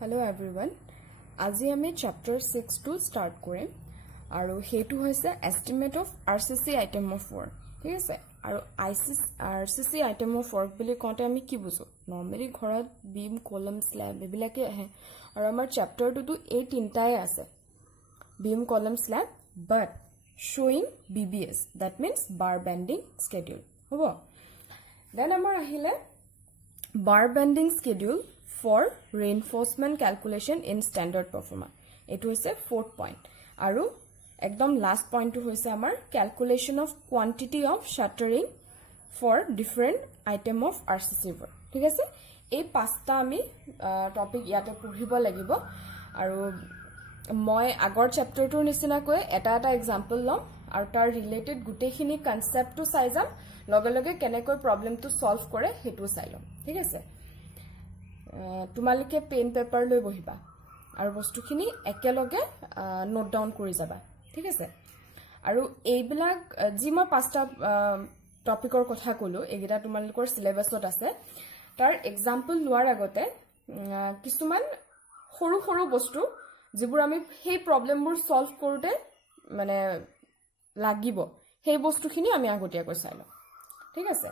Hello everyone. আজি আমি chapter 6 to start কৰিম আৰু হেতু হৈছে estimate of RCC item of work ঠিক আছে আৰু RCC item of work বুলি কওঁতে আমি কি বুজো নৰমালি ঘৰত beam column slab এবিলাকে আহে আৰু আমাৰ chapter টো এই তিনটাই আছে beam column slab but showing BBS that means bar bending schedule হ'ব then আমাৰ আহিলে bar bending schedule for reinforcement calculation in standard performer. It is a fourth point. Aru ekdom last point to hoise amar calculation of quantity of shuttering for different item of RCC work. ठीक আছে এই পাঁচটা আমি topic ইয়াতে পঢ়িব লাগিব আৰু মই আগৰ চ্যাপ্টাৰটোৰ নিচিনা কৈ এটা এক্সাম্পল লম আৰু তাৰ ৰিলেটেড গুটেখিনি কনসেপ্টটো চাই যাম লগে লগে কেনেকৈ প্ৰবলেমটো সলভ কৰে হেতু চাই লম ঠিক আছে তোমালকে পেন পেপাৰ লৈ বহিবা আৰু বস্তুখিনি একেলগে নোট ডাউন কৰি যাবা ঠিক আছে আৰু এইবিলাক যি মই পাঁচটা টপিকৰ কথা কলো এগিটা তোমালকৰ সিলেবাসত আছে তাৰ এক্সাম্পল লোৱাৰ আগতে কিছুমান সৰু সৰু বস্তু যিবোৰ আমি সেই প্ৰবলেমবোৰ সলভ কৰোতে মানে লাগিব সেই বস্তুখিনি আমি আগতীয়াকৈ চাই লম ঠিক আছে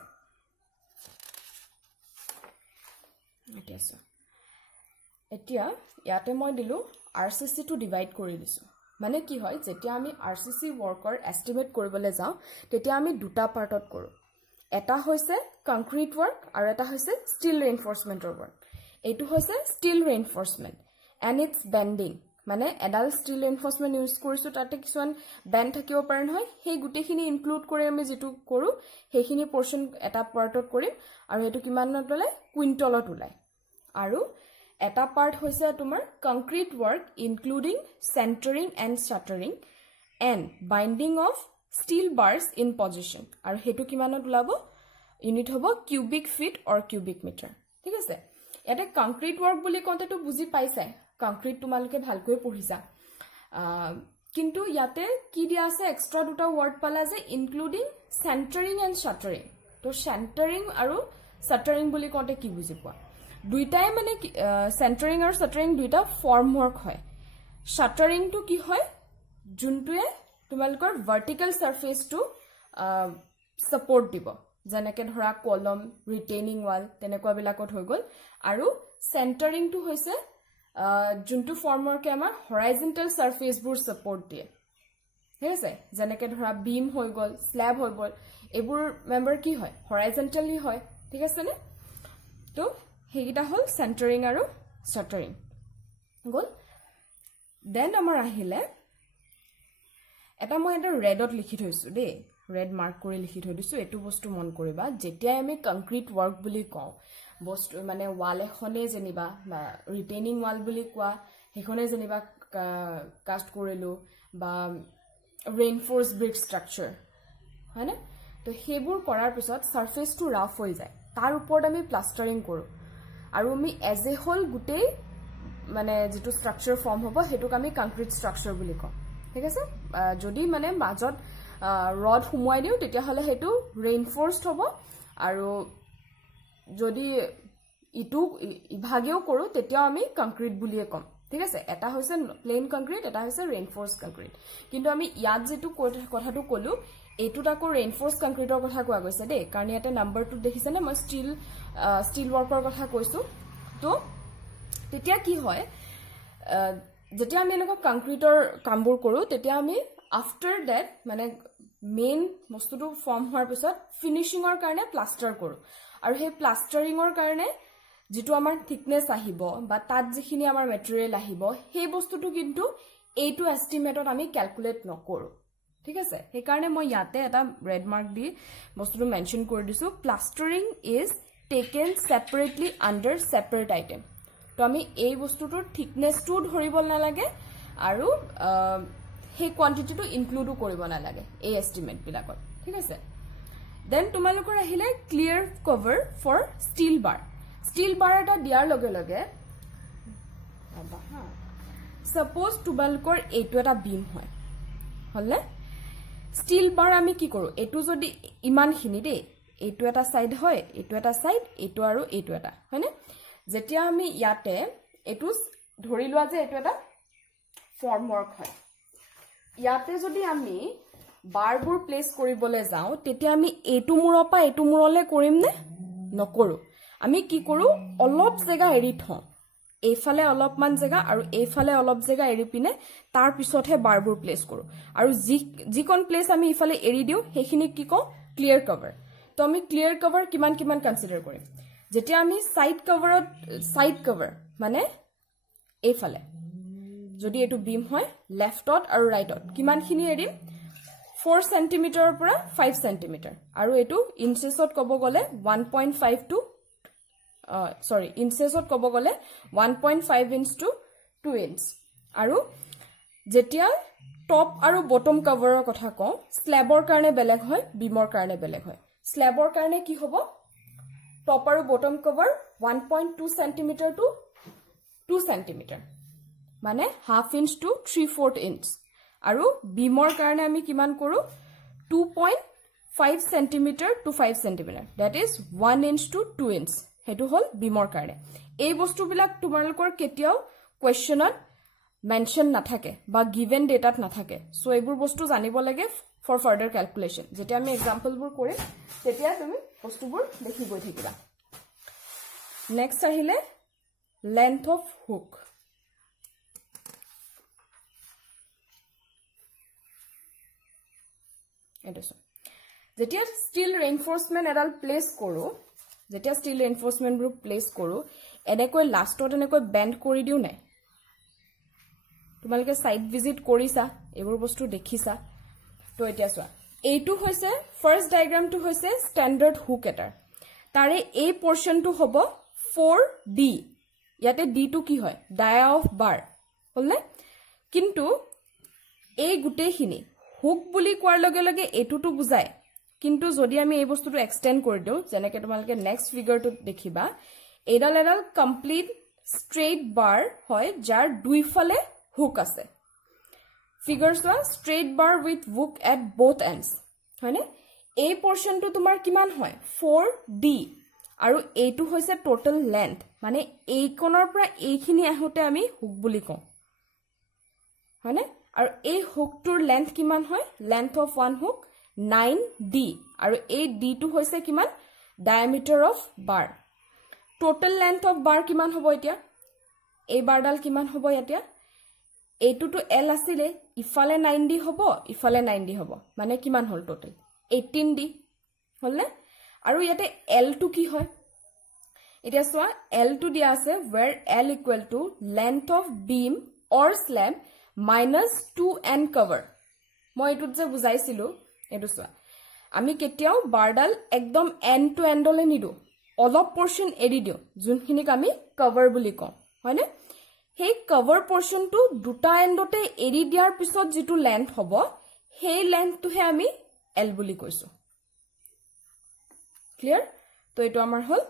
এতিয়া ইয়াতে মই দিলু RCC টু ডিভাইড কৰি দিছো মানে কি হয় যেতিয়া আমি RCC ওয়াৰ্কৰ এস্টিমেট কৰিবলৈ যাও তেতিয়া আমি দুটা পাৰ্টত কৰো এটা হৈছে কংক্ৰিট ওয়াৰ্ক আৰু এটা হৈছে ষ্টীল ৰিইনফোৰ্সমেন্টৰ ওয়াৰ্ক এটো হৈছে ষ্টীল ৰিইনফোৰ্সমেন্ট এন্ড ইটস বেন্ডিং মানে এডাল ষ্টীল ৰিইনফোৰ্সমেন্ট ইউজ কৰিছো তাতে কিছুমান বেন্ড থাকিব পাৰে নহয় সেই গুটেখিনি ইনক্লুড কৰি আমি যেটো কৰো সেইখিনি পোৰশন এটা পাৰ্টত কৰিম আৰু এটো কিমানত ললে কুইন্টলত উলাই আৰু এটা পাৰ্ট হৈছে তোমাৰ concrete work including centering and shuttering and binding of steel bars in position আৰু হেতু কিমানত উলাব ইউনিট হ'ব cubic feet or cubic metre ঠিক আছে এটা কংক্ৰিট ওয়াৰ্ক বুলি কওঁতে তো বুজি পাইছে কংক্ৰিট তোমালকে ভালকৈ পঢ়িছা কিন্তু ইয়াতে কি দিয়া আছে এক্সট্ৰা দুটা ওয়াৰ্ড পালা যে ইনক্লুডিং সেন্টাৰিং এন্ড শাটাৰিং তো সেন্টাৰিং আৰু শাটাৰিং বুলি কওঁতে কি বুজি পোৱা দুইটাই মানে সেন্টাৰিং আৰু শাটাৰিং দুইটা ফৰ্ম ওয়াৰ্ক হয় শাটাৰিং টু কি হয় জুনটোৱে তোমালকৰ ভাৰ্টিকেল সাৰফেস টু সাপোৰ্ট দিব যেনেকে ধৰা কলম ৰিটেইনিং ওয়াল তেনেকুৱা বিলাকত হৈ গল আৰু সেন্টাৰিং টু হৈছে জুনটো ফৰ্ম ওয়াৰ্কে আমাৰ হৰাইজন্টাল সাৰফেস বোৰ সাপোৰ্ট দিয়ে ঠিক আছে যেনেকে ধৰা বিম হৈ গল স্ল্যাব হৈ গল এবোৰ মেম্বাৰ কি হয় হৰাইজন্টালি হয় ঠিক আছে নে তো হেগিটা হল সেন্টাৰিং আৰু শাটাৰিং গল দেন আমাৰ আহিলে এটা মই এটা ৰেডত লিখি থৈছো দে ৰেড মাৰ্ক কৰি লিখি থৈ দিছো এটো বস্তু মন কৰিবা যেতিয়া আমি কংক্ৰিট ওয়াৰ্ক বুলি কওঁ বস্তু মানে ওয়াল এখনে জেনিবা ৰিটেইনিং ওয়াল বুলি কোৱা হেখনে জেনিবা কাস্ট কৰিলো বা ৰেইনফোৰ্স ব্ৰিক স্ট্ৰাকচাৰ হয়নে তো হেবোৰ কৰাৰ পিছত সাৰফেসটো ৰাফ হৈ যায় তাৰ ওপৰত আমি প্লাষ্টাৰিং কৰো আৰু আমি এজ এ হোল গুটেই মানে যেটো স্ট্ৰাকচাৰ ফৰ্ম হ'ব হেতুক আমি কংক্ৰিট স্ট্ৰাকচাৰ বুলি কওঁ ঠিক আছে যদি মানে মাজত ৰড হুমুৱাই দিও তেতিয়া হলে হেতু ৰেইনফোৰ্সড হ'ব আৰু যদি ইটু ইভাগেও কৰো তেতিয়া আমি কংক্ৰিট বুলিয়ে কম ঠিক আছে এটা হৈছে প্লেন কংক্ৰিট এটা হৈছে ৰেইনফোৰ্সড কংক্ৰিট কিন্তু আমি ইয়াত যেটো কথাটো কলো এটুত আকৌ ৰেইনফোৰ্সড কংক্ৰিটৰ কথা কোৱা গৈছে দে কাৰণ ইয়াতে নাম্বাৰটো দেখিছে না মই ষ্টীল ওয়াৰ্কৰ কথা কৈছো তো তেতিয়া কি হয় যেতিয়া আমি এনেকুৱা কংক্ৰিটৰ কামবোৰ কৰো তেতিয়া আমি আফটাৰ দ্যাট মানে মেইন বস্তুটো ফৰ্ম হোৱাৰ পিছত ফিনিশিংৰ কাৰণে প্লাষ্টাৰ কৰো আৰু সেই প্লাষ্টাৰিংৰ কাৰণে যেটো আমাৰ থিকনেস আহিব বা তাত যিখিনি আমাৰ মেটেৰিয়েল আহিব সেই বস্তুটো কিন্তু এইটো এস্টিমেটত আমি ক্যালকুলেট নকৰো ঠিক আছে সেই কাৰণে মই ইয়াতে এটা ৰেড মাৰ্ক দি বস্তুটো মেনশন কৰি দিছো plastering is taken separately under separate item তো আমি এই বস্তুটোৰ থিকনেসটো ধৰিব নালাগে আৰু সেই কোয়ান্টিটিটো ইনক্লুডও কৰিব নালাগে এই এস্টিমেট বিলাকত ঠিক আছে দেন তোমালোকৰ আহিলে ক্লিয়াৰ কভাৰ ফৰ ষ্টীল বাৰ এটা দিয়াৰ লগে লগে সাপোজ তোমালোকৰ এইটো এটা বিম হয় হলে ষ্টীল বাৰ আমি কি কৰো এটো যদি ইমানখিনি দে এইটো এটা সাইড হয় এইটো এটা সাইড এইটো আৰু এইটো এটা হয়নে যেতিয়া আমি ইয়াতে এটু ধৰি লোৱা যে এটু এটা ফৰ্ম ৱৰ্ক হয় ইয়াতে যদি আমি বাৰবোৰ প্লেস কৰিবলে যাও তেতিয়া আমি এটু মূৰৰ পৰা এটু মূৰলে কৰিম নে নকৰো আমি কি কৰো অলপ জায়গা এৰি থওঁ এইফালে অলপমান জায়গা আৰু এইফালে অলপ জায়গা এৰি পিনে তাৰ পিছতহে বাৰবোৰ প্লেস কৰো আৰু যিকন প্লেস আমি ইফালে এৰি দিও হেখিনি কি কও ক্লিয়াৰ কভাৰ তো আমি ক্লিয়াৰ কভাৰ কিমান কিমান কনসিডাৰ কৰিম যেতিয়া আমি সাইড কভাৰ মানে এইফালে যদি এটু বিম হয় লেফটত আৰু ৰাইটত কিমানখিনি এৰিম 4 সেন্টিমিটাৰৰ পৰা 5 সেন্টিমিটাৰ আৰু এটু ইঞ্চেছত কব গলে 1.5 টু ইঞ্চেছত কব গলে 1.5 ইঞ্চ টু 2 ইঞ্চ আৰু যেতিয়া টপ আৰু বটম কভাৰৰ কথা কওঁ স্ল্যাবৰ কাৰণে বেলেগ হয় বিমৰ কাৰণে বেলেগ হয় স্ল্যাবৰ কাৰণে কি হ'ব টপ আৰু bottom cover 1.2 centimetre to 2 centimetre মানে হাফ ইঞ্চ টু 3/4 ইঞ্চ আৰু বিমৰ কাৰণে আমি কিমান কৰো 2.5 centimetre to 5 centimetre that is 1 inch to 2 inch হেতু হল বিমৰ কাৰণে এই বস্তুবিলাক তোমালোকৰ কেতিয়াও কোৱেশ্চনত মেনশন নাথাকে বা গিভেন ডেটাত নাথাকে সো এইবোৰ বস্তু জানিব লাগে ফৰ ফাৰ্দাৰ ক্যালকুলেশন যেতিয়া আমি এক্সাম্পলবোৰ কৰিম তেতিয়া তুমি বস্তুবোৰ দেখি গৈ থাকিবা নেক্সট আহিলে লেন্থ অফ হুক এডছো যেতিয়া ষ্টিল ৰেইনফোৰ্সমেন্ট এডাল প্লেস কৰো যেতিয়া ষ্টিল ৰেইনফোৰ্সমেন্ট বোৰ প্লেস কৰো এনেকৈ লাষ্টত এনেকৈ বেন্ড কৰি দিও নাই তোমালকে সাইড ভিজিট কৰিছা এবোৰ বস্তু দেখিছা তো এতিয়া চোৱা এইটো হৈছে ফাৰ্স্ট ডায়াগ্ৰামটো হৈছে স্ট্যান্ডাৰ্ড হুক এটাৰ তাৰে এই পোৰশনটো হ'ব 4D ইয়াতে D টো কি হয় ডায়া অফ বাৰ হলনে কিন্তু এই গুটেখিনি হুক বুলি কোৱাৰ লগে লগে এটুটো বুজায় কিন্তু যদি আমি এই বস্তুটো এক্সটেন্ড কৰি দিও যেনেকৈ তোমালকে নেক্সট ফিগাৰটো দেখিবা এডাল কমপ্লিট স্ট্ৰেইট বাৰ হয় যাৰ দুইফালে হুক আছে ফিগাৰছ ৱা straight bar with hook at both ends হয়নে এই পোৰশনটো তোমাৰ কিমান হয় 4D আৰু এইটো হৈছে টোটাল লেন্থ মানে এই কোণৰ পৰা এইখিনি আহোতে আমি হুক বুলি কওঁ হয়নে আৰু এই হুকটোৰ লেন্থ কিমান হয় length of one hook 9D আৰু এই D টো হৈছে কিমান diameter of bar total length of bar কিমান হ'ব এতিয়া এই বাৰডাল কিমান হ'ব এতিয়া এইটো তো L আছিলে ইফালে 9D হ'ব ইফালে 9D হ'ব মানে কিমান হল টোটাল 18D হলনে আৰু ইয়াতে L টো কি হয় এতিয়া সোয়া L টো দিয়া আছে where L equal to length of beam or slab minus 2n cover মই এটুত যে বুজাইছিলো এটু সোয়া আমি কেতিয়াও বাৰডাল একদম end to end লৈ নিদু অলপ পোৰশন এৰি দিও যোনখিনিক আমি কভাৰ বুলি কওঁ হয়নে সেই কভাৰ পোৰশনটো দুটা এন্ডতে এৰি দিয়াৰ পিছত যেটো লেন্থ হ'ব সেই লেন্থটোহে আমি L বুলি কৈছো ক্লিয়াৰ তো এটো আমাৰ হল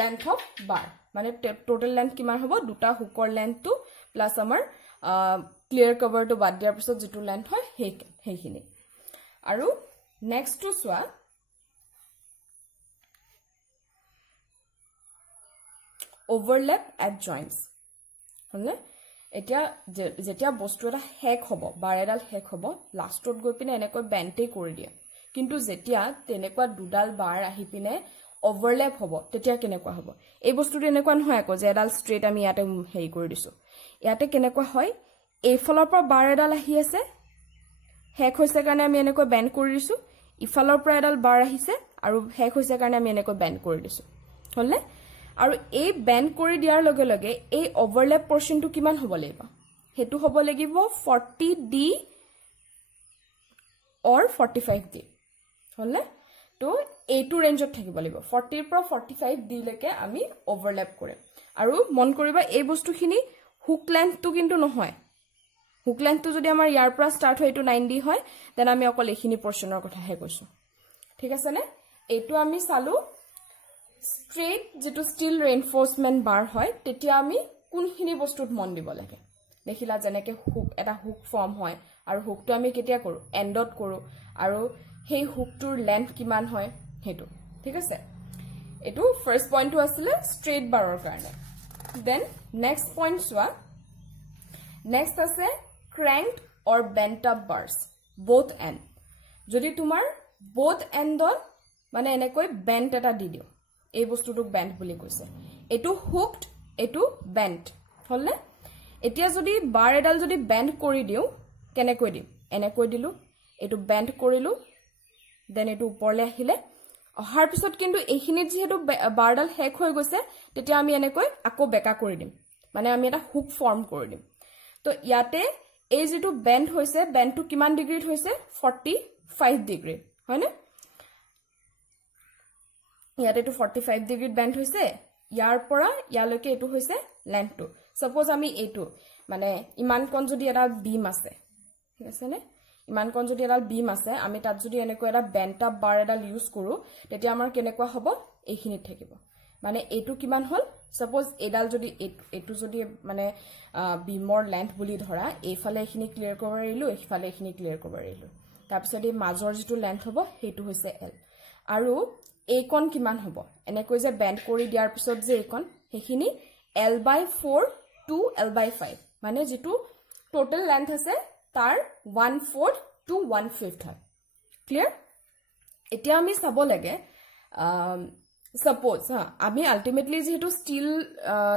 লেন্থ অফ বাৰ মানে টোটাল লেন্থ কিমান হ'ব দুটা হুকৰ লেন্থটো প্লাস আমাৰ ক্লিয়াৰ কভাৰটো বাদ দিয়াৰ পিছত যেটো লেন্থ হয় সেইখিনি আৰু নেক্সট টু সোৱা overlap at joints হলনে এতিয়া যেতিয়া বস্তু এটা হেক হ'ব বাৰডাল হেক হ'ব লাষ্টত গৈ পিনে এনেকৈ বেন্টে কৰি দিয়ে কিন্তু যেতিয়া তেনেকুৱা দুডাল বাৰ আহি পিনে overlap হ'ব তেতিয়া কেনেকুৱা হ'ব এই বস্তুটো এনেকুৱা নহয় আকৌ যে এডাল স্ট্ৰেট আমি ইয়াতে হেৰি কৰি দিছো ইয়াতে কেনেকুৱা হয় এই ফলৰ পৰা বাৰ এডাল আহি আছে হেক হৈছে কাৰণে আমি এনেকৈ বেন্ট কৰি দিছো ইফালৰ পৰা এডাল বাৰ আহিছে আৰু হেক হৈছে কাৰণে আমি এনেকৈ বেন্ট কৰি দিছো হলনে আৰু এই বেন্ড কৰি দিয়াৰ লগে লগে এই ওভাৰল্যাপ পোৰশনটো কিমান হ'ব লাগিব হেতু হ'ব লাগিব 40D or 45D হলনে তো এইটো ৰেঞ্জত থাকিব লাগিব 40 পৰা 45D লৈকে আমি ওভাৰল্যাপ কৰিম আৰু মন কৰিবা এই বস্তুখিনি হুক লেন্থটো কিন্তু নহয় হুক লেন্থটো যদি আমাৰ ইয়াৰ পৰা স্টাৰ্ট হয় এটো 9D হয় দেন আমি অকল এইখিনি পোৰশনৰ কথাহে কৈছো ঠিক আছে নে এইটো আমি চালো স্ট্ৰেইট যেটো ষ্টিল ৰেইনফোৰ্সমেন্ট বাৰ হয় তেতিয়া আমি কোনখিনি বস্তুত মন দিব লাগে দেখিলা যেনেকে হুক এটা হুক ফৰ্ম হয় আৰু হুকটো আমি কেতিয়া কৰো এন্ডত কৰো আৰু সেই হুকটোৰ লেন্থ কিমান হয় হেতু ঠিক আছে এটো ফাৰ্স্ট পইণ্টটো আছিল ষ্ট্ৰেট বাৰৰ কাৰণে দেন নেক্সট পইণ্ট চোৱা নেক্সট আছে cranked or bent up bars both end যদি তোমাৰ both endত মানে এনেকৈ bent এটা দি দিও এই বস্তুটোক bent বুলি কৈছে এটো hooked এটো bent হলনে এতিয়া যদি বাৰ এডাল যদি bend কৰি দিও কেনেকৈ দিম এনেকৈ দিলু এটো bend কৰিলু দেন এটো ওপৰলে আহিলে অহাৰ পিছত কিন্তু এইখিনিত যেহেতু বাৰডাল হেক হৈ গৈছে তেতিয়া আমি এনেকৈ আকৌ বেকা কৰি দিম মানে আমি এটা হুক ফৰ্ম কৰি দিম তো ইয়াতে এই যেটো বেন্ড হৈছে বেন্ডটো কিমান ডিগ্ৰীত হৈছে 45 ডিগ্ৰী হয়নে ইয়াতে তো 45 ডিগ্ৰীত বেন্ড হৈছে ইয়াৰ পৰা ইয়ালৈকে এটো হৈছে লেন্থটো সাপোজ আমি এটো মানে ইমান কোন যদি এটা বিম আছে ঠিক আছে নে ইমান কোন যদি এটা বিম আছে আমি তাত যদি এনেকৈ এটা বেন্ট আপ বাৰ এডাল ইউজ কৰো তেতিয়া আমাৰ কেনেকুৱা হ'ব এইখিনিত থাকিব মানে এটো কিমান হল সাপোজ এডাল যদি এটো যদি মানে বিমৰ লেন্থ বুলি ধৰা এইফালে এখিনি ক্লিয়াৰ কৰিব পাৰিলো এইফালে এখিনি ক্লিয়াৰ কৰিব পাৰিলো তাৰ পিছত এই মাজৰ যেটো লেন্থ হ'ব হেতু হৈছে এল আৰু এই কোণ কিমান হ'ব এনেকৈ যে বেন্ড কৰি দিয়াৰ পিছত যে এই কোণ হেখিনি l/4 to l/5 মানে যেটো টোটাল লেন্থ আছে তাৰ 1/4 to 1/5 হয় ক্লিয়াৰ এতিয়া আমি চাব লাগে suppose আমি আলটিমেটলি যেটো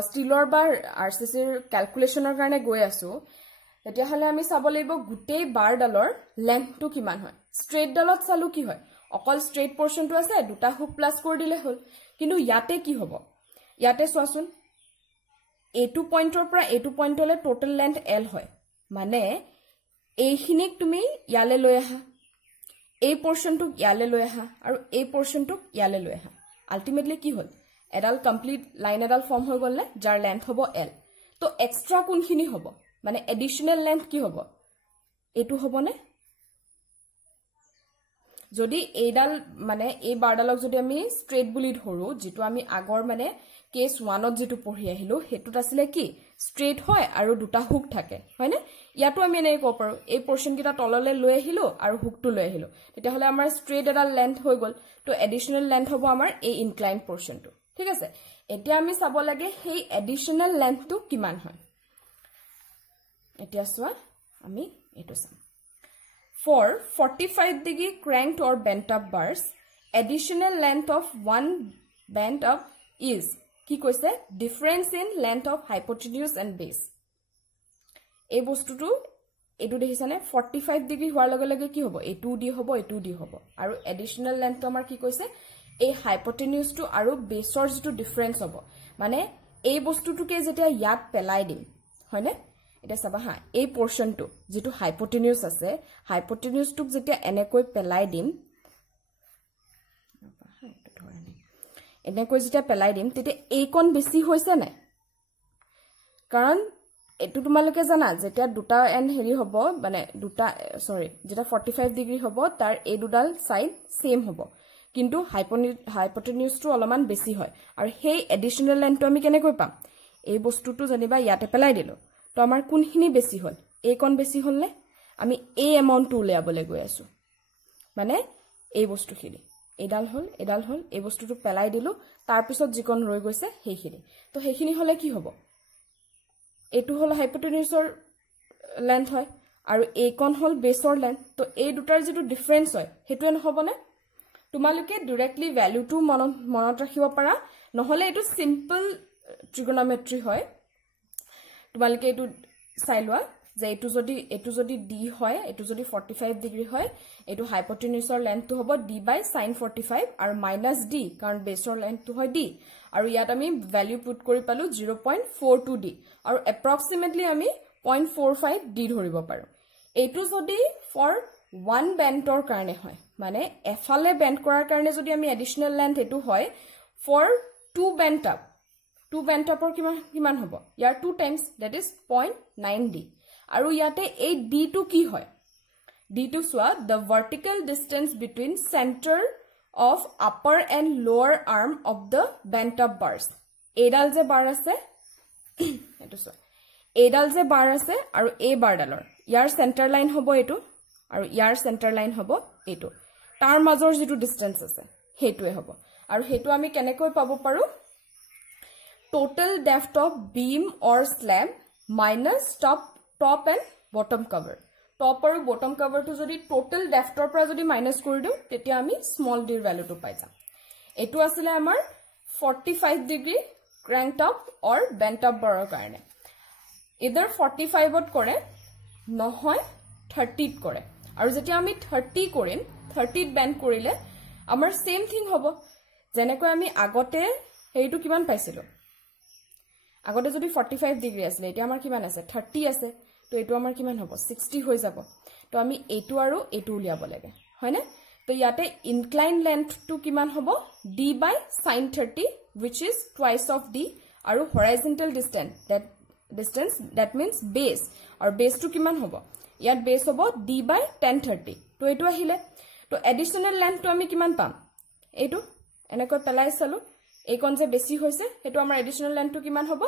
স্টিলৰ বা আৰসিসিৰ ক্যালকুলেশনৰ কাৰণে গৈ আছো তেতিয়া হলে আমি চাব লাগিব গুটেই বাৰডালৰ লেন্থটো কিমান হয় স্ট্ৰেট ডালত চালু কি হয় অকল স্ট্ৰেট পোৰশনটো আছে দুটা হুক প্লাস কৰি দিলে হল কিন্তু ইয়াতে কি হ'ব ইয়াতে চোৱাচোন এটো পইণ্টৰ পৰা এটো পইণ্টলে টোটাল লেন্থ l হয় মানে এইখিনিক তুমি ইয়ালে লৈ আহা এই পোৰশনটোক ইয়ালে লৈ আহা আৰু এই পোৰশনটোক ইয়ালে লৈ আহা আলটিমেটলি কি হল এডাল কমপ্লিট লাইন এডাল ফৰ্ম হৈ গললে যাৰ লেন্থ হ'ব l তো এক্সট্ৰা কোনখিনি হ'ব মানে এডিশনাল লেন্থ কি হ'ব এটো হ'বনে যদি এইডাল মানে এই বাৰডালক যদি আমি স্ট্ৰেট বুলি ধৰো যেটো আমি আগৰ মানে কেস 1 ত যেটো পঢ়ি আহিলো হেতুত আছিল কি স্ট্ৰেট হয় আৰু দুটা হুক থাকে হয়নে ইয়াটো আমি এনেকৈ ক পাৰো এই পোৰশন কিটা তললে লৈ আহিলো আৰু হুকটো লৈ আহিলো তেতিয়া হলে আমাৰ স্ট্ৰেট এডাল লেন্থ হৈ গল তো এডিশনাল লেন্থ হ'ব আমাৰ এই ইনক্লাইন পোৰশনটো ঠিক আছে এতিয়া আমি চাব লাগে সেই এডিশনাল লেন্থটো কিমান হয় এতিয়া চোৱা আমি এটো চাম for 45 degree cranked or bent up bars additional length of one bent up is কি কৈছে difference in length of hypotenuse and base এই বস্তুটো এটো দেখিছানে 45 ডিগ্ৰী হোৱাৰ লগে লগে কি হ'ব এটো দি হ'ব আৰু এডিশনাল লেন্থটো আমাৰ কি কৈছে এই হাইপোটেনিউসটো আৰু বেসৰ যেটো ডিফাৰেন্স হ'ব মানে এই বস্তুটোকে যেতিয়া ইয়াত পেলাই দিম হয়নে এটা চাবা হা এই পোৰশনটো যেটো হাইপোটেনিউস আছে হাইপোটেনিউসটোক যেতিয়া এনেকৈ পেলাই দিম এনেকৈ যেতিয়া পেলাই দিম তেতিয়া এই কোণ বেছি হৈছে নাই কাৰণ এটো তোমালকে জানা যেতিয়া দুটা এন্ড হেৰি হ'ব মানে দুটা সৰি যেটা 45 ডিগ্ৰী হ'ব তাৰ এই দুডাল সাইড সেম হ'ব কিন্তু হাইপোটেনিউসটো অলমান বেছি হয় আৰু সেই এডিশনাল লেন্থটো আমি কেনেকৈ পাম এই বস্তুটো জানিবা ইয়াতে পেলাই দিলো তো আমাৰ কোনখিনি বেছি হল এই কোণ বেছি হলনে আমি এই এমাউন্টটো উলিয়াবলৈ গৈ আছো মানে এই বস্তুখিনি এডাল হল এই বস্তুটো পেলাই দিলো তাৰ পিছত যিকোন ৰৈ গৈছে সেইখিনি তো সেইখিনি হলে কি হ'ব এটো হল হাইপোটেনিউসৰ লেন্থ হয় আৰু এই কোণ হল বেসৰ লেন্থ তো এই দুটাৰ যেটো ডিফাৰেন্স হয় হেতু নহবনে তোমালোকে ডাইৰেক্টলি ভ্যালুটো মনত ৰাখিব পাৰা নহলে এটো সিম্পল ট্ৰিগোনোমেট্ৰি হয় তোমালোকে এটো চাই লোৱা যে এটো যদি d হয় এটো যদি 45 ডিগ্ৰী হয় এটো হাইপোটেনিউসৰ লেন্থটো হ'ব d by sin 45 আৰু মাইনাস d কাৰণ বেসৰ লেন্থটো হয় d আৰু ইয়াত আমি ভ্যালু পুট কৰি পালো 0.42 d আৰু এপ্ৰক্সিমেটলি আমি 0.45 d ধৰিব পাৰো এটো যদি ফৰ ওয়ান বেন্টৰ কাৰণে হয় মানে এফালে বেন্ট কৰাৰ কাৰণে যদি আমি এডিশনাল লেন্থ এটো হয় for two bent up to bent আপৰ কিমান হ'ব ইয়াৰ 2 টাইমছ that is 0.9 d আৰু ইয়াতে এই d টো কি হয় d টো সোৱা the vertical distance between center of upper and lower arm of the bent up bars এডাল যে বাৰ আছে এটো সোৱা এডাল যে বাৰ আছে আৰু এই বাৰডালৰ ইয়াৰ সেন্টাৰ লাইন হ'ব এটো আৰু ইয়াৰ সেন্টাৰ লাইন হ'ব এটো তাৰ মাজৰ যেটো ডিসটেন্স আছে হেতুৱে হ'ব আৰু হেতু আমি কেনেকৈ পাব পাৰো total depth of beam or slab minus top and bottom cover top আৰু bottom cover to যদি total depth or পৰা যদি minus কৰি দিও তেতিয়া আমি small d value to পাই যাম এটো আসলে আমাৰ 45 degree crank top or bent top bar কাৰণে either 45 ত কৰে নহয় 30 ত কৰে আৰু যেতিয়া আমি 30 কৰিম 30 ত bend কৰিলে আমাৰ same thing হ'ব যেনেকৈ আমি আগতে হেইটো কিমান পাইছিলো আগতে যদি 45 ডিগ্ৰী আছিল এটা আমাৰ কিমান আছে 30 আছে তো এটো আমাৰ কিমান হ'ব 60 হৈ যাব তো আমি এটো আৰু এটো উলিয়াব লাগে হয়নে তো ইয়াতে ইনক্লাইন লেন্থ টু কিমান হ'ব d by sin 30 which is twice of d আৰু horizontal distance that means base আৰু base টু কিমান হ'ব ইয়াত base হ'ব d by tan 30 তো এটো আহিলে তো additional length টু আমি কিমান পাম এটো এনেকৈ পেলাই চালো এই কোন যে বেছি হৈছে হেতু আমাৰ এডিশনাল লেন্থ টু কিমান হ'ব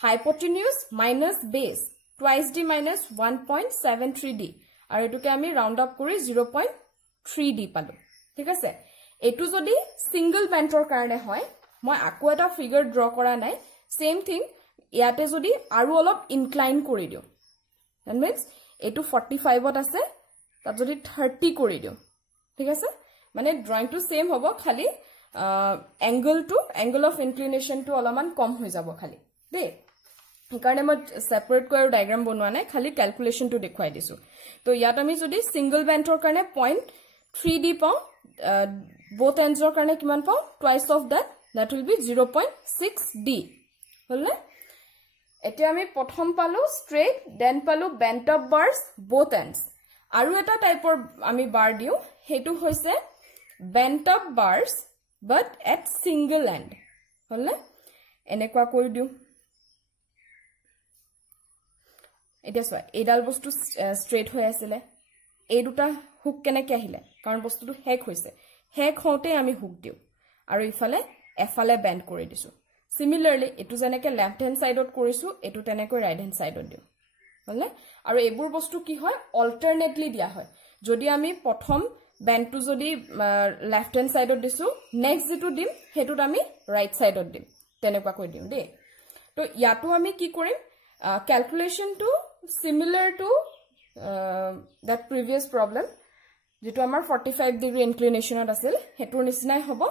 hypotenuse minus base twice d minus 1.73d আৰু এটুকে আমি ৰাউন্ড আপ কৰি 0.3d পালো ঠিক আছে এটু যদি সিঙ্গল বেন্টৰ কাৰণে হয় মই আকো এটা ফিগাৰ ড্ৰ কৰা নাই সেম থিং ইয়াতে যদি আৰু অলপ ইনক্লাইন কৰি দিও that means এটু 45 ত আছে তাত যদি 30 কৰি দিও ঠিক আছে মানে ড্ৰয়িং টু সেম হ'ব খালি angle of inclination to অলমান কম হৈ যাব খালি দে কাৰণে মই সেপাৰেট কৰি ডায়াগ্ৰাম বনোৱা নাই খালি ক্যালকুলেশন টু দেখুৱাই দিছো তো ইয়াত আমি যদি সিঙ্গল বেন্টৰ কাৰণে 0.3d পাও both ends কাৰণে কিমান পাও twice of that will be 0.6d হলনে এতিয়া আমি প্ৰথম পালো straight then পালো bent up bars both ends আৰু এটা টাইপৰ আমি বাৰ দিও হেতু হৈছে bent up bars but at single end হলনে এনেকুৱা কৰি দিও এটা সয় এডাল বস্তু স্ট্ৰেট হৈ আছিল এই দুটা হুক কেনেকৈ আহিলে কাৰণ বস্তুটো হেক হৈছে হেক হওঁতে আমি হুক দিও আৰু ইফালে এফালে বেন্ড কৰি দিছো সিমিলাৰলি এটো যেনেকৈ লেফট হ্যান্ড সাইডত কৰিছো এটো তেনেকৈ ৰাইট হ্যান্ড সাইডত দিও হলনে আৰু এইবোৰ বস্তু কি হয় অল্টাৰনেটলি দিয়া হয় যদি আমি প্ৰথম বেন্ডটো যদি লেফট হ্যান্ড সাইডত দিছো নেক্সট যেটো দিম হেতুত আমি ৰাইট সাইডত দিম তেনেকুৱা কৈ দিম দে তো ইয়াটো আমি কি কৰিম calculation to similar to that previous problem যেটো আমাৰ 45 degree inclination ত আছিল হেতুৰ নিচিনাই হ'ব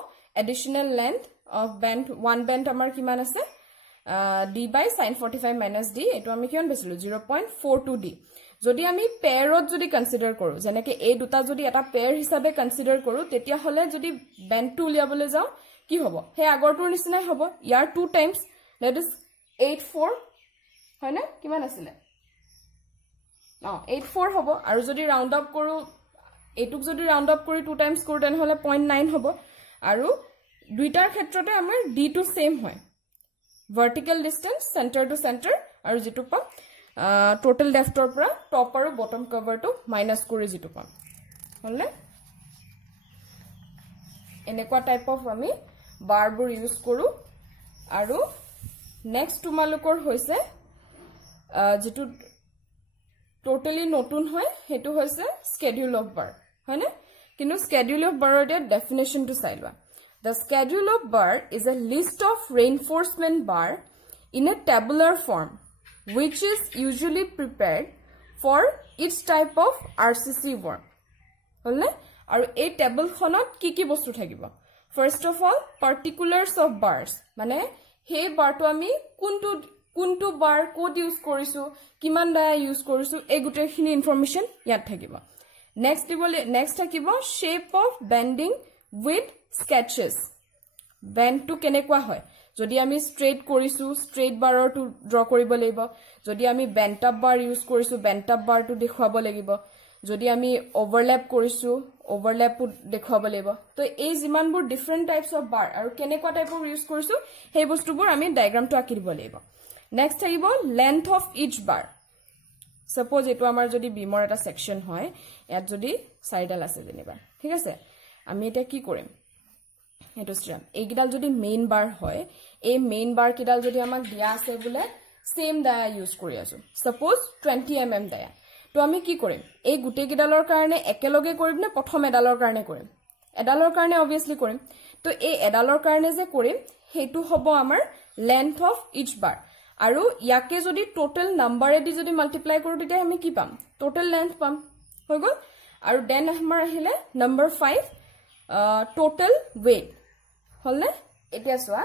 additional length of bend one bend আমাৰ কিমান আছে d by sin 45 minus d এটো আমি কিমান বেছিলো 0.42d যদি আমি পেয়াৰত যদি কনসিডাৰ কৰো যেনেকৈ এই দুটা যদি এটা পেয়াৰ হিচাপে কনসিডাৰ কৰো তেতিয়া হলে যদি বেন্ডটো উলিয়াবলৈ যাও কি হ'ব হে আগৰটোৰ নিচিনাই হ'ব ইয়াৰ 2 times that is 84 হয়নে কিমান আছিল 84 হ'ব আৰু যদি ৰাউন্ড আপ কৰো এটুক যদি ৰাউন্ড আপ কৰি 2 টাইমছ কৰো তেন হলে 0.9 হ'ব আৰু দুইটাৰ ক্ষেত্ৰতে আমাৰ d টু সেম হয় vertical distance center to center আৰু যেটো পাম total depth or পৰা top আৰু bottom cover to minus কৰি যেটো পাম হলনে এনেকুৱা টাইপ অফ আমি বাৰবোৰ ইউজ কৰো আৰু নেক্সট তোমালোকৰ হৈছে যেটো টোটালি নতুন হয় হেতু হৈছে schedule of bar হয়নে কিন্তু schedule of bar এর ডেফিনিশন টু চাইলোৱা the schedule of bar is a list of reinforcement bar in a tabular form which is usually prepared for each type of RCC work হলনে আৰু এই table খনত কি কি বস্তু থাকিব first of all particulars of bars মানে হে বাৰটো আমি কোনটো বাৰ কোড ইউজ কৰিছো কিমান দা ইউজ কৰিছো এই গুটেখিনি ইনফৰমেশন ইয়াত থাকিব নেক্সট থাকিব shape of bending with sketches bend to কেনেকুৱা হয় যদি আমি স্ট্ৰেট কৰিছো স্ট্ৰেট বাৰৰ টু ড্ৰ কৰিব লাগিব যদি আমি বেন্ট আপ বাৰ ইউজ কৰিছো বেন্ট আপ বাৰ টু দেখুৱাব লাগিব যদি আমি ওভাৰল্যাপ কৰিছো ওভাৰল্যাপ দেখুৱাব লাগিব তো এই জিমানবোৰ ডিফাৰেন্ট টাইপস অফ বাৰ আৰু কেনেকুৱা টাইপৰ ইউজ কৰিছো সেই বস্তুবোৰ আমি ডায়াগ্ৰামটো আঁকি দিব লাগিব নেক্সট থাকিব length of each bar suppose এটো আমাৰ যদি বিমৰ এটা সেকশন হয় ইয়াত যদি সাইডাল আছে যেনিবা ঠিক আছে আমি এটা কি কৰিম এটো স্ট্ৰাম এইগিডাল যদি মেইন বাৰ হয় এই মেইন বাৰ কিডাল যদি আমাক দিয়া আছে বলে সেম ডায়া ইউজ কৰি আছো সাপোজ 20 mm ডায়া তো আমি কি কৰিম এই গুটে কিডালৰ কাৰণে একেলগে কৰিম নে প্ৰথম এডালৰ কাৰণে কৰিম এডালৰ কাৰণে obviously কৰিম তো এই এডালৰ কাৰণে যে কৰিম হেতু হ'ব আমাৰ লেন্থ অফ ইচ বাৰ আৰু ইয়াকে যদি টোটাল নাম্বাৰেদি যদি মাল্টিপ্লাই কৰো তেতিয়া আমি কি পাম টোটাল লেন্থ পাম হৈ গল আৰু দেন আমাৰ আহিলে নম্বৰ 5 টোটাল weight হলনে এতিয়া চোৱা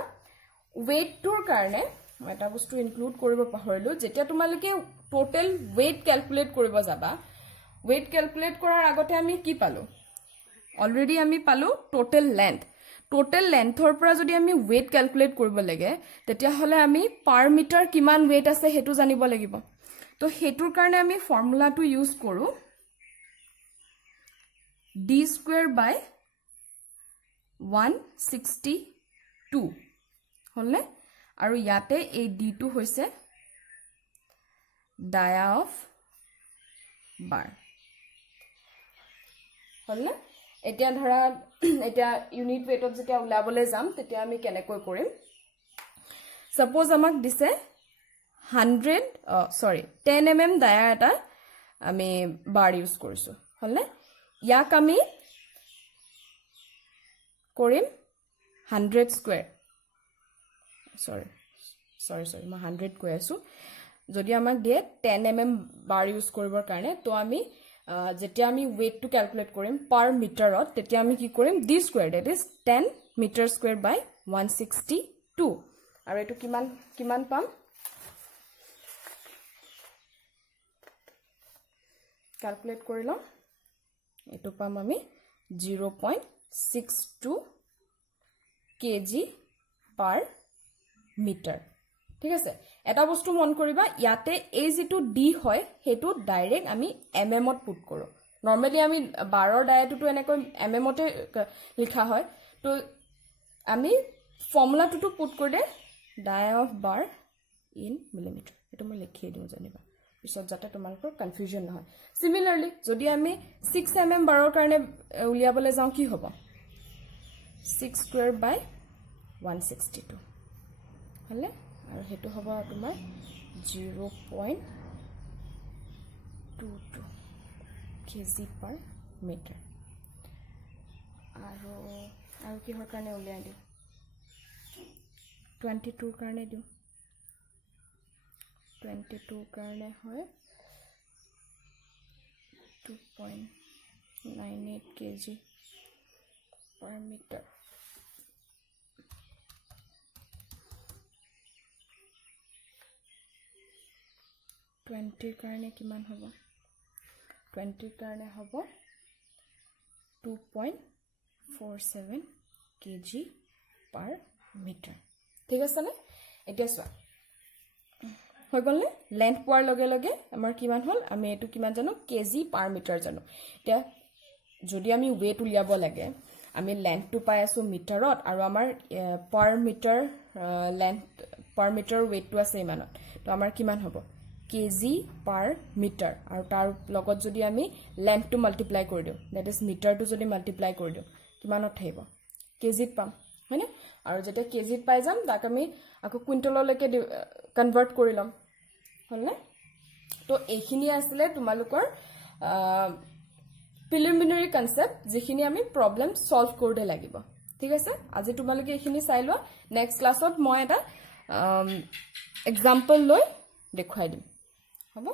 weight টোৰ কাৰণে মই এটা বস্তু ইনক্লুড কৰিব পাহৰিলো যেতিয়া তোমালকে টোটাল weight ক্যালকুলেট কৰিব যাবা weight ক্যালকুলেট কৰাৰ আগতে আমি কি পালো অলৰেডি আমি পালো টোটাল লেন্থৰ পৰা যদি আমি weight ক্যালকুলেট কৰিব লাগে তেতিয়া হলে আমি পাৰ মিটাৰ কিমান weight আছে হেতু জানিব লাগিব তো হেতুৰ কাৰণে আমি ফৰ্মুলাটো ইউজ কৰো d square by 162 হলনে আৰু ইয়াতে এই d টো হৈছে ডায়া অফ বাৰ হলনে এতিয়া ধৰা এতিয়া ইউনিট ওয়েটত যেতিয়া উলাবলে যাম তেতিয়া আমি কেনেকৈ কৰিম সাপোজ আমাক দিছে 10 mm ডায়া এটা আমি বাৰ ইউজ কৰিছো হলনে ইয়াক আমি কৰিম 100 স্কয়াৰ সৰি মই 100 কৈ আছো যদি আমাক দিয়ে 10 mm বাৰ ইউজ কৰিবৰ কাৰণে তো আমি যেতিয়া আমি weight to calculate কৰিম per meterত তেতিয়া আমি কি কৰিম d square that is 10 meter square by 162 আৰু এটো কিমান পাম ক্যালকুলেট কৰিলো এটো পাম আমি 0.62 kg per meter ঠিক আছে এটা বস্তু মন কৰিবা ইয়াতে এই যেটো d হয় হেতু ডাইৰেক্ট আমি mm ত পুট কৰো নরমালি আমি 12 ডায়াটো এনেকৈ mm তে লিখা হয় তো আমি ফর্মুলাটো পুট কৰি dia of bar in millimetre এটো মই লিখি দিও জানিবা পিছত যাতে তোমালোকৰ কনফিউজন নহয় সিমিলাৰলি যদি আমি 6 mm বাৰৰ কাৰণে উলিয়াবলে যাও কি হ'ব 6 স্কয়াৰ বাই 162 হলে আৰু হেতু হ'ব তোমাৰ 0.22 kg per meter আৰু কিহৰ কাৰণে উলিয়াই দিও 22 কাৰণে দিও 22 কাৰণে হয় 2.98 kg per meter কাৰণে কিমান হ'ব 20 কাৰণে হ'ব 2.47 kg per meter ঠিক আছে নে এতিয়া চোৱা হৈ গল নে লেন্থ পোৱাৰ লগে লগে আমাৰ কিমান হল আমি এটো কিমান জানো কেজি পাৰ মিটাৰ জানো এতিয়া যদি আমি weight উলিয়াব লাগে আমি লেন্থটো পাই আছো মিটাৰত আৰু আমাৰ পাৰ মিটাৰ লেন্থ পাৰ মিটাৰ weight টো আছে ইমানত তো আমাৰ কিমান হ'ব কেজি পাৰ মিটাৰ আৰু তাৰ লগত যদি আমি লেন্থটো মাল্টিপ্লাই কৰি দিও দ্যাট ইজ মিটাৰটো যদি মাল্টিপ্লাই কৰি দিও কিমানত থাকিব কেজিত পাম হয়নে আৰু যেটা কেজিত পাই যাম তাক আমি আকৌ কুইন্টললৈকে কনভাৰ্ট কৰি লম হলনে তো এইখিনি আসলে তোমালোকৰ প্ৰিলিমিনাৰী কনসেপ্ট যিখিনি আমি প্ৰবলেম সলভ কৰতে লাগিব ঠিক আছে আজি তোমালোকে এইখিনি চাই লোৱা নেক্সট ক্লাছত মই এটা এক্সাম্পল লৈ দেখুৱাই দিম হ'ব